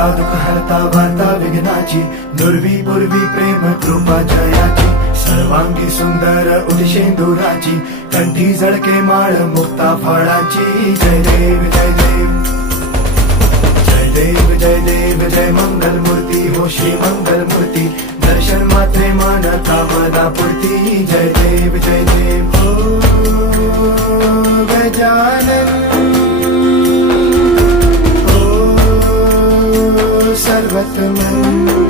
हरता दुःख हरता वार्ता विघ्नाची, नुरवी पूर्वी प्रेम कृपा जयाची, सर्वांगी सुंदर उदिशेंदुराची, कंठी झळके माळ मुक्ता फळाची. जय देव जय देव जय देव जय देव जय मंगल मूर्ती हो श्री मंगल मूर्ती, दर्शन मात्रे मन कामना पूर्ती. जय देव जय देव हो गजानन हो सर्वतमन.